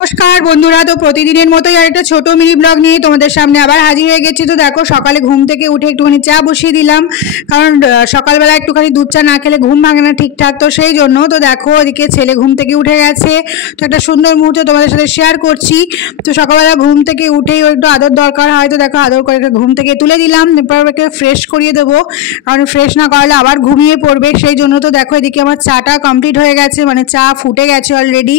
नमस्कार बंधुरा। तो प्रतिदिन मतोई आरेकटा छोटो मिनी ब्लग निये तोमादेर सामने आबार हाजिर हये गेछि। तो देखो सकाले घुम थेके उठे एकटुखानि चा बसिए दिलाम, कारण सकाल बेला एकटुखानि दूध चा ना खेले घुम भांगे ना ठीकठाक। तो सेई जोन्नो तो देखो एदिके छेले घुम थेके उठे गेছে। तो एक सुंदर मुहूर्त तोमादेर साथे शेयर करछि। तो सकालबेला घुम थेके उठेई एकटु आदर दरकार हय। तो देखो आदर करे घुम थेके तुले दिलाम, एरपर ओके फ्रेश करिए देबो, कारण फ्रेश ना कराले आबार घुमिए पड़बे। सेई जोन्नो तो देखो एदिके आमार चाटा कमप्लीट हये गेছে, माने चा फुटे गेছে अलरेडी।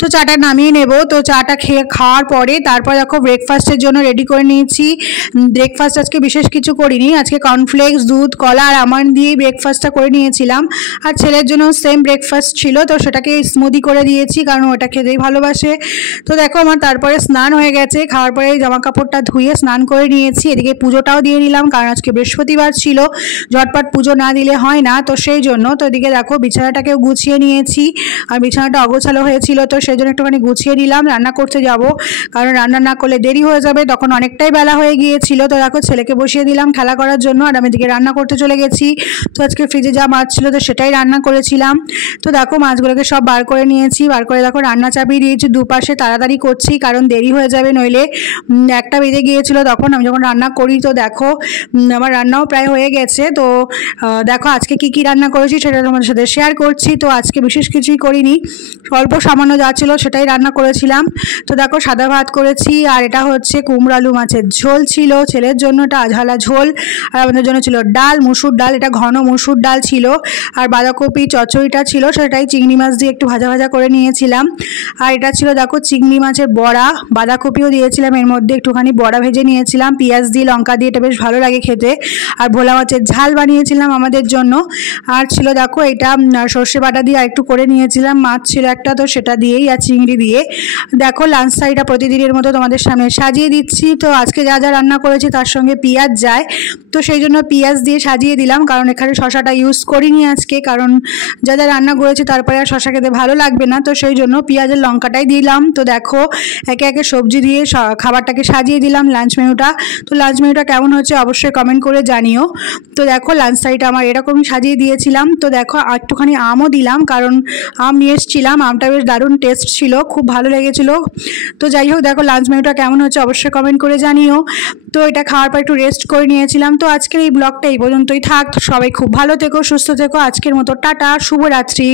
तो चाटा नामिए नेब। तो चाटा खेয়ে খাওয়ার পরে তারপর দেখো ব্রেকফাস্টের জন্য রেডি করে নিয়েছি। ব্রেকফাস্ট আজকে বিশেষ কিছু করিনি, আজকে কর্নফ্লেক্স দুধ কলা আর আমন্ড দিয়ে ব্রেকফাস্টটা করে নিয়েছিলাম। আর ছেলের জন্য সেম ব্রেকফাস্ট ছিল, তো সেটাকে স্মুদি করে দিয়েছি কারণ ওটা খেতেই ভালোবাসে। তো দেখো আমার তারপরে স্নান হয়ে গেছে, খাওয়ার পরে জামা কাপড়টা ধুয়ে স্নান করে নিয়েছি। এদিকে পুজোটাও দিয়ে নিলাম কারণ আজকে বৃহস্পতিবার ছিল, ঝটপট পুজো না দিলে হয় না। তো সেই জন্য তো এদিকে দেখো বিছানাটাকেও গুছিয়ে নিয়েছি, আর বিছানাটা অগোছালো হয়েছিল তো সেই জন্য একটুখানি গুছিয়ে নিলাম। রান্না করতে যাব, কারণ রান্না না করলে দেরি হয়ে যাবে, তখন অনেকটাই বেলা হয়ে গিয়েছিল। তো দেখো ছেলেকে বসিয়ে দিলাম খেলা করার জন্য, আর আমি এদিকে রান্না করতে চলে গেছি। তো আজকে ফ্রিজে যা মাছ ছিল তো সেটাই রান্না করেছিলাম। তো দেখো মাছগুলোকে সব বার করে নিয়েছি, বার করে দেখো রান্না চাপিয়ে দিয়েছি। দুপাশে তাড়াতাড়ি করছি কারণ দেরি হয়ে যাবে, নইলে একটা বেজে গিয়েছিল তখন আমি যখন রান্না করি। তো দেখো আমার রান্নাও প্রায় হয়ে গেছে। তো দেখো আজকে কি কি রান্না করেছি সেটা তোমাদের সাথে শেয়ার করছি। তো আজকে বিশেষ কিছুই করিনি, অল্প সামান্য যা ছিল সেটাই রান্না করেছিলাম। তো দেখো সাদা ভাত করেছি, আর এটা হচ্ছে কুমড়ো আলু মাছের ঝোল ছিল, ছেলের জন্য এটা আঝালা ঝোল, আর আমাদের জন্য ছিল ডাল, মুসুর ডাল, এটা ঘন মুসুর ডাল ছিল। আর বাঁধাকপি চচ্চড়িটা ছিল, সেটাই চিংড়ি মাছ দিয়ে একটু ভাজা ভাজা করে নিয়েছিলাম। আর এটা ছিল দেখো চিংড়ি মাছের বড়া, বাঁধাকপিও দিয়েছিলাম এর মধ্যে, একটুখানি বড়া ভেজে নিয়েছিলাম পেঁয়াজ দিয়ে লঙ্কা দিয়ে, এটা বেশ ভালো লাগে খেতে। আর ভোলা মাছের ঝাল বানিয়েছিলাম আমাদের জন্য। আর ছিল দেখো এটা সর্ষে বাটা দিয়ে আর একটু করে নিয়েছিলাম, মাছ ছিল একটা তো সেটা দিয়েই, আর চিংড়ি দিয়ে। দেখো লাঞ্চ থালিটা প্রতিদিনের মতো তোমাদের সামনে সাজিয়ে দিচ্ছি। তো আজকে যা যা রান্না করেছি তার সঙ্গে পেঁয়াজ যায়, তো সেই জন্য পেঁয়াজ দিয়ে সাজিয়ে দিলাম, কারণ এখানে শশাটা ইউজ করিনি আজকে, কারণ যা যা রান্না করেছি তারপরে আর শশা খেতে ভালো লাগবে না, তো সেই জন্য পেঁয়াজের লঙ্কাটাই দিলাম। তো দেখো একে একে সবজি দিয়ে খাবারটাকে সাজিয়ে দিলাম লাঞ্চ মেনুটা। তো লাঞ্চ মেনুটা কেমন হচ্ছে অবশ্যই কমেন্ট করে জানিও। তো দেখো লাঞ্চ থালিটা আমার এরকমই সাজিয়ে দিয়েছিলাম। তো দেখো একটুখানি আমও দিলাম, কারণ আম নিয়ে এসেছিলাম, আমটা বেশ দারুণ টেস্ট ছিল, খুব ভালো লেগেছিল। তো যাই হোক দেখো লাঞ্চ মেনুটা কেমন হচ্ছে অবশ্যই কমেন্ট করে জানিও। তো এটা খাওয়ার পর একটু রেস্ট করে নিয়েছিলাম। তো আজকের এই ব্লগটা এই পর্যন্তই থাক। সবাই খুব ভালো থেকো, সুস্থ থেকো। আজকের মতো টাটা, শুভরাত্রি।